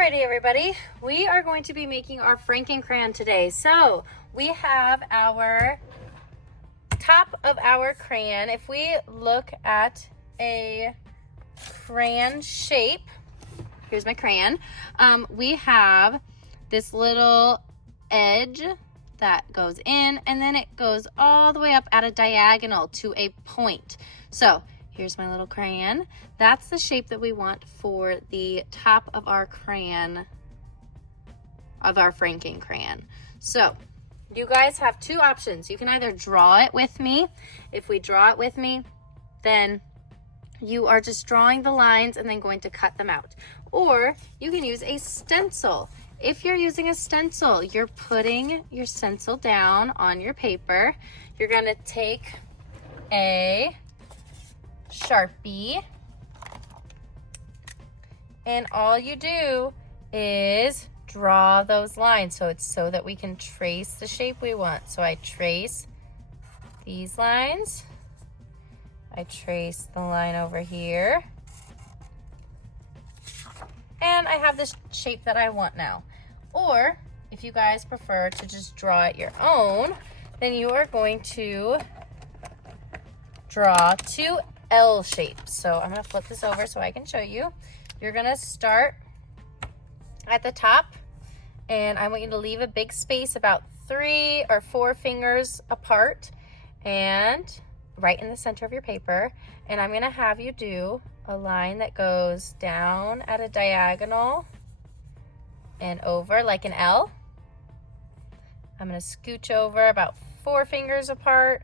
Alrighty, everybody, we are going to be making our Frankencrayon today. So we have our top of our crayon. If we look at a crayon shape, here's my crayon. We have this little edge that goes in, and then it goes all the way up at a diagonal to a point. So here's my little crayon. That's the shape that we want for the top of our crayon, of our Frankencrayon. So you guys have two options. You can either draw it with me. If we draw it with me, then you are just drawing the lines and then going to cut them out. Or you can use a stencil. If you're using a stencil, you're putting your stencil down on your paper. You're gonna take a Sharpie, and all you do is draw those lines. So it's so that we can trace the shape we want. So I trace these lines. I trace the line over here. And I have this shape that I want now. Or if you guys prefer to just draw it your own, then you are going to draw two L shapes. So I'm gonna flip this over so I can show you. You're gonna start at the top, and I want you to leave a big space about 3 or 4 fingers apart and right in the center of your paper. And I'm gonna have you do a line that goes down at a diagonal and over like an L. I'm gonna scooch over about 4 fingers apart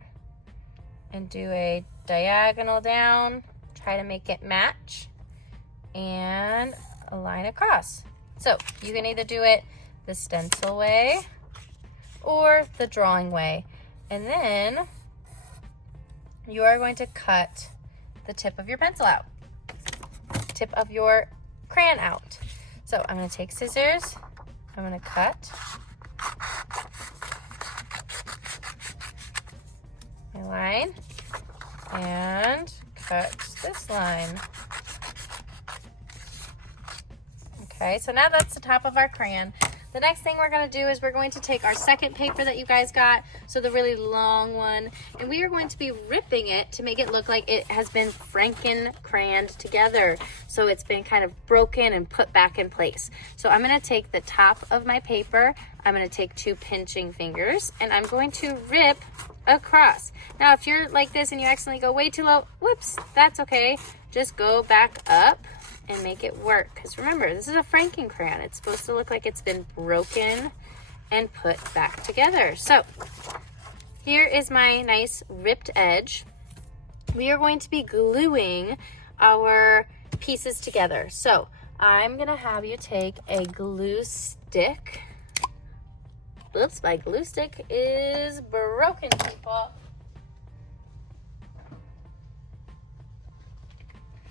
and do a diagonal down, try to make it match, and a line across. So you can either do it the stencil way or the drawing way. And then you are going to cut the tip of your pencil out, tip of your crayon out. So I'm going to take scissors, I'm going to cut my line and cut this line. Okay, so now that's the top of our crayon. The next thing we're going to do is we're going to take our second paper that you guys got, so the really long one, and we are going to be ripping it to make it look like it has been Frankencrayoned together. So it's been kind of broken and put back in place. So I'm going to take the top of my paper, I'm going to take 2 pinching fingers, and I'm going to rip across. Now if you're like this and you accidentally go way too low, whoops, that's okay. Just go back up and make it work, because remember, this is a Frankencrayon. It's supposed to look like it's been broken and put back together. So here is my nice ripped edge. We are going to be gluing our pieces together. So I'm gonna have you take a glue stick. Oops, my glue stick is broken, people.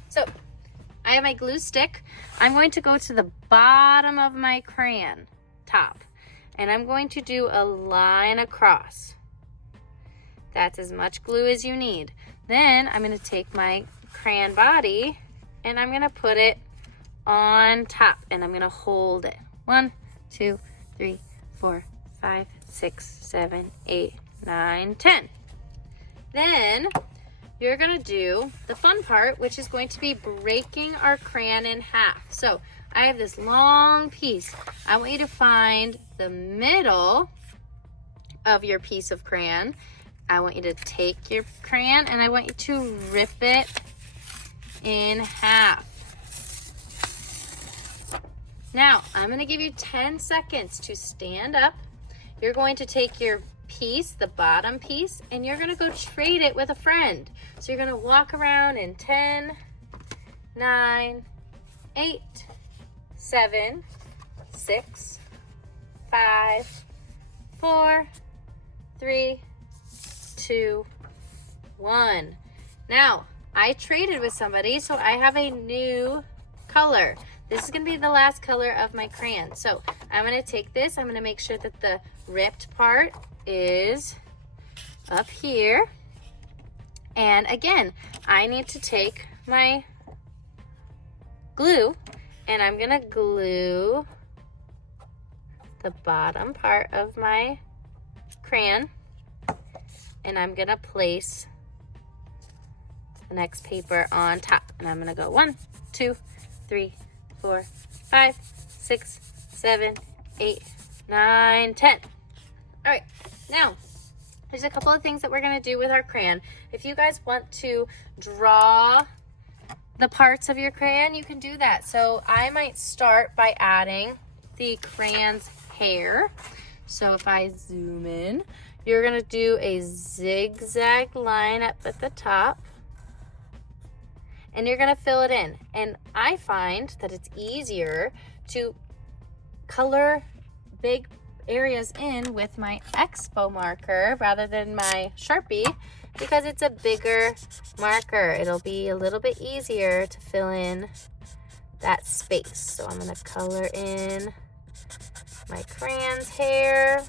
So I have my glue stick. I'm going to go to the bottom of my crayon top, and I'm going to do a line across. That's as much glue as you need. Then I'm going to take my crayon body and I'm going to put it on top, and I'm going to hold it. 1, 2, 3, 4, 5, 6, 7, 8, 9, 10. Then you're gonna do the fun part, which is going to be breaking our crayon in half. So I have this long piece. I want you to find the middle of your piece of crayon. I want you to take your crayon and I want you to rip it in half. Now, I'm gonna give you 10 seconds to stand up. You're going to take your piece, the bottom piece, and you're gonna go trade it with a friend. So you're gonna walk around in 10, 9, 8, 7, 6, 5, 4, 3, 2, 1. Now, I traded with somebody, so I have a new color. This is gonna be the last color of my crayon. So I'm gonna take this, I'm gonna make sure that the ripped part is up here. And again, I need to take my glue And I'm gonna glue the bottom part of my crayon, and I'm gonna place the next paper on top. And I'm gonna go 1, 2, 3, 4, 5, 6, 7, 8, 9, 10. All right, now there's a couple of things that we're gonna do with our crayon. If you guys want to draw the parts of your crayon, you can do that. So I might start by adding the crayon's hair. So if I zoom in, you're gonna do a zigzag line up at the top, and you're gonna fill it in. And I find that it's easier to color big areas in with my Expo marker rather than my Sharpie, because it's a bigger marker. It'll be a little bit easier to fill in that space. So I'm gonna color in my crayon's hair.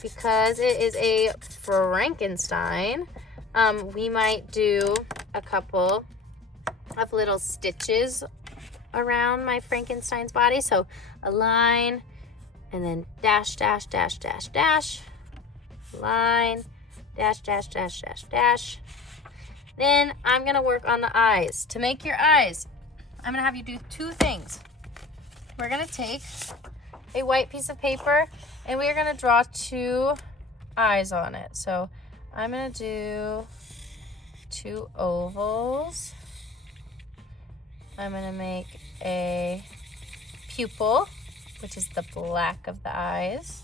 Because it is a Frankenstein, we might do a couple of little stitches around my Frankenstein's body. So a line, and then dash, dash, dash, dash, dash, line, dash, dash, dash, dash, dash. Then I'm gonna work on the eyes. To make your eyes, I'm gonna have you do 2 things. We're gonna take a white piece of paper, and we're gonna draw 2 eyes on it. So I'm gonna do 2 ovals. I'm gonna make a pupil, which is the black of the eyes.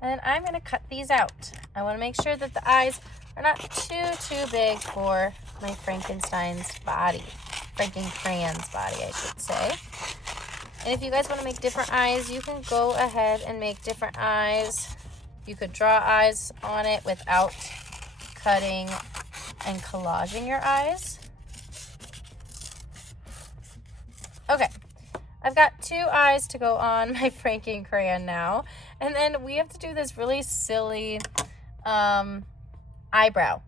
And I'm gonna cut these out. I wanna make sure that the eyes are not too big for my Frankenstein's body. Frankencrayon's body, I should say. And if you guys wanna make different eyes, you can go ahead and make different eyes. You could draw eyes on it without cutting and collaging your eyes. Okay, I've got 2 eyes to go on my Frankencrayon now. And then we have to do this really silly eyebrow.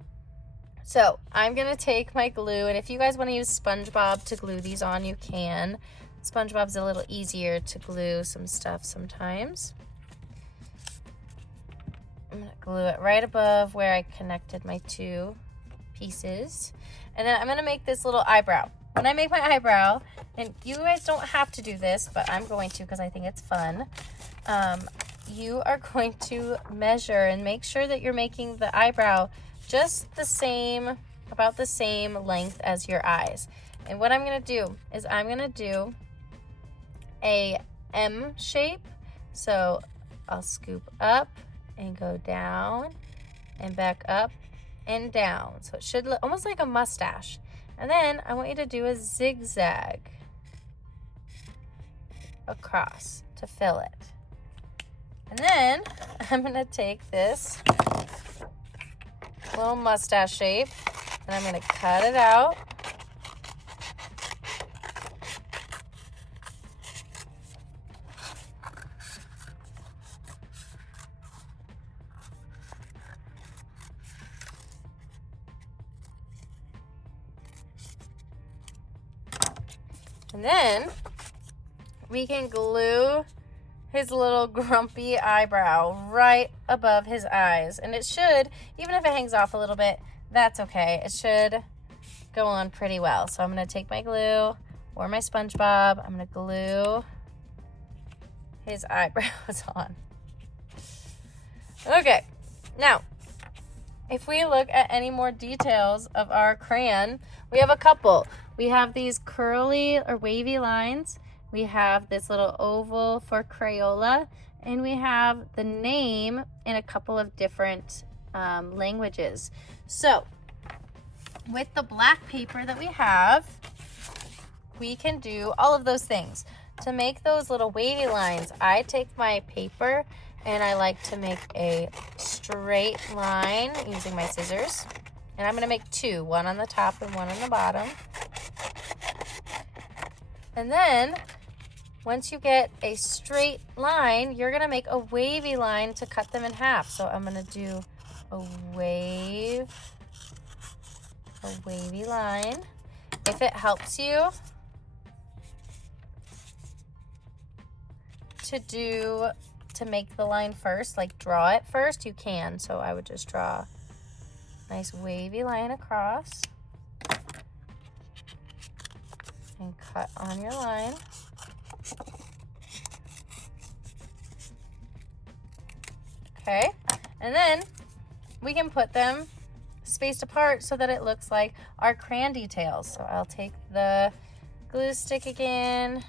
So I'm gonna take my glue, and if you guys wanna use SpongeBob to glue these on, you can. SpongeBob's a little easier to glue some stuff sometimes. I'm gonna glue it right above where I connected my 2 pieces. And then I'm gonna make this little eyebrow. When I make my eyebrow, and you guys don't have to do this, but I'm going to because I think it's fun. You are going to measure and make sure that you're making the eyebrow just the same, about the same length as your eyes. And what I'm gonna do is I'm gonna do a M shape. So I'll scoop up and go down and back up and down. So it should look almost like a mustache. And then I want you to do a zigzag across to fill it. And then I'm gonna take this little mustache shape and I'm gonna cut it out. And then we can glue his little grumpy eyebrow right above his eyes. And it should, even if it hangs off a little bit, that's okay. It should go on pretty well. So I'm gonna take my glue or my SpongeBob. I'm gonna glue his eyebrows on. Okay, now, if we look at any more details of our crayon, we have a couple. We have these curly or wavy lines. We have this little oval for Crayola, and we have the name in a couple of different languages. So with the black paper that we have, we can do all of those things. To make those little wavy lines, I take my paper and I like to make a straight line using my scissors. And I'm gonna make 2, one on the top and one on the bottom. And then once you get a straight line, you're gonna make a wavy line to cut them in half. So I'm gonna do a wave a wavy line. If it helps you to make the line first, like draw it first, you can. So I would just draw a nice wavy line across and cut on your line. Okay, and then we can put them spaced apart so that it looks like our crayon details. So I'll take the glue stick again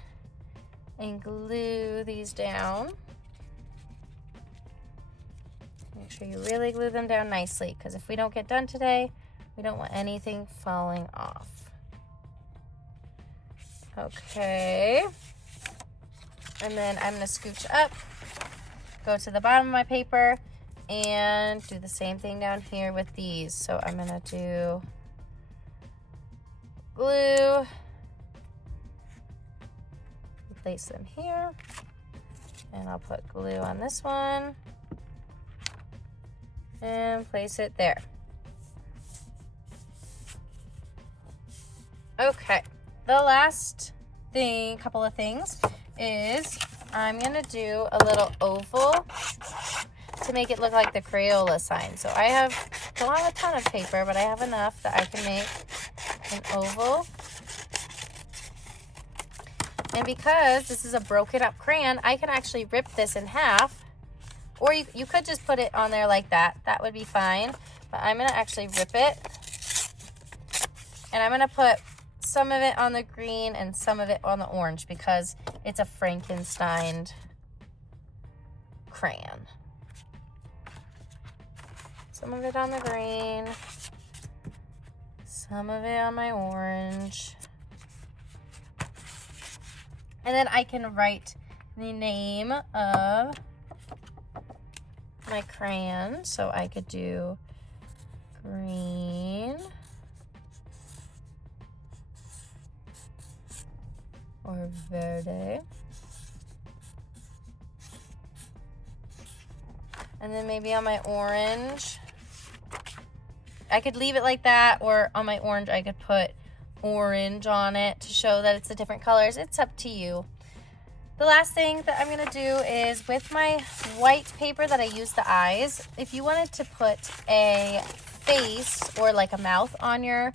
and glue these down. Make sure you really glue them down nicely, because if we don't get done today, we don't want anything falling off. Okay, and then I'm gonna scooch up, go to the bottom of my paper, and do the same thing down here with these. So I'm gonna do glue, place them here, and I'll put glue on this one and place it there. Okay, the last thing, couple of things, is I'm gonna do a little oval to make it look like the Crayola sign. So I don't have a ton of paper, but I have enough that I can make an oval. And because this is a broken up crayon, I can actually rip this in half, or you could just put it on there like that. That would be fine, but I'm gonna actually rip it, and I'm gonna put some of it on the green and some of it on the orange because it's a Frankenstein crayon. Some of it on the green, some of it on my orange. And then I can write the name of my crayon. So I could do green or verde. And then maybe on my orange, I could leave it like that, or on my orange I could put orange on it to show that it's the different colors. It's up to you. The last thing that I'm gonna do is with my white paper that I used the eyes, if you wanted to put a face or like a mouth on your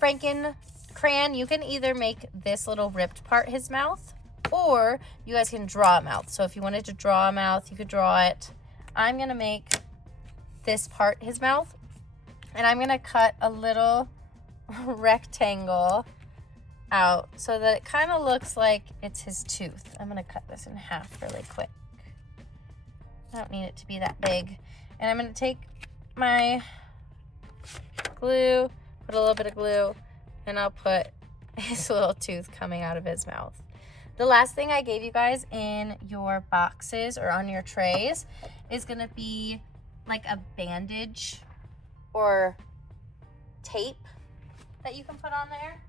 Frankencrayon, you can either make this little ripped part his mouth, or you guys can draw a mouth. So if you wanted to draw a mouth, you could draw it. I'm gonna make this part his mouth, and I'm gonna cut a little rectangle out so that it kind of looks like it's his tooth. I'm gonna cut this in half really quick. I don't need it to be that big. And I'm gonna take my glue, put a little bit of glue, and I'll put his little tooth coming out of his mouth. The last thing I gave you guys in your boxes or on your trays is gonna be like a bandage or tape that you can put on there.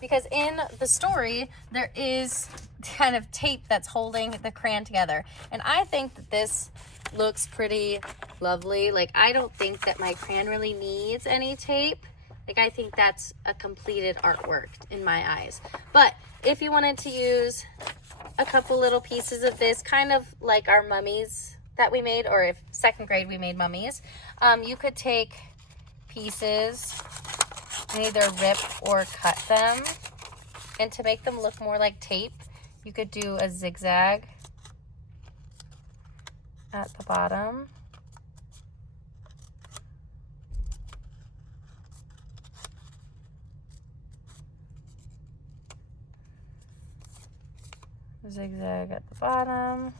Because in the story, there is kind of tape that's holding the crayon together. And I think that this looks pretty lovely. Like, I don't think that my crayon really needs any tape. Like, I think that's a completed artwork in my eyes. But if you wanted to use a couple little pieces of this, kind of like our mummies that we made, or if second grade we made mummies, you could take pieces and either rip or cut them. And to make them look more like tape, you could do a zigzag at the bottom. Zigzag at the bottom.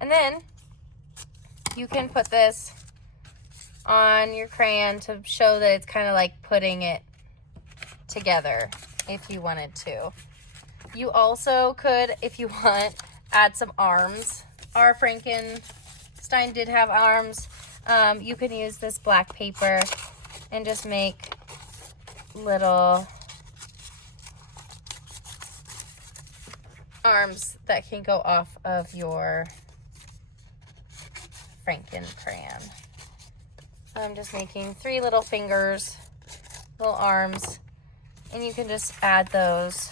And then you can put this on your crayon to show that it's kind of like putting it together if you wanted to. You also could, if you want, add some arms our Frankenstein did have arms, you can use this black paper and just make little arms that can go off of your Frankencrayon. I'm just making 3 little fingers, little arms, and you can just add those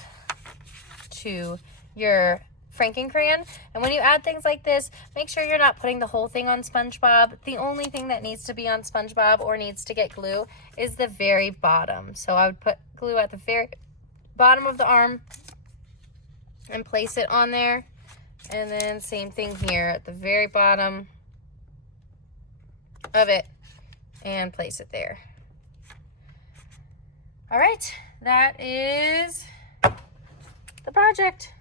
to your Frankencrayon. And when you add things like this, make sure you're not putting the whole thing on SpongeBob. The only thing that needs to be on SpongeBob or needs to get glue is the very bottom. So I would put glue at the very bottom of the arm and place it on there. And then same thing here at the very bottom of it and place it there. All right, that is the project.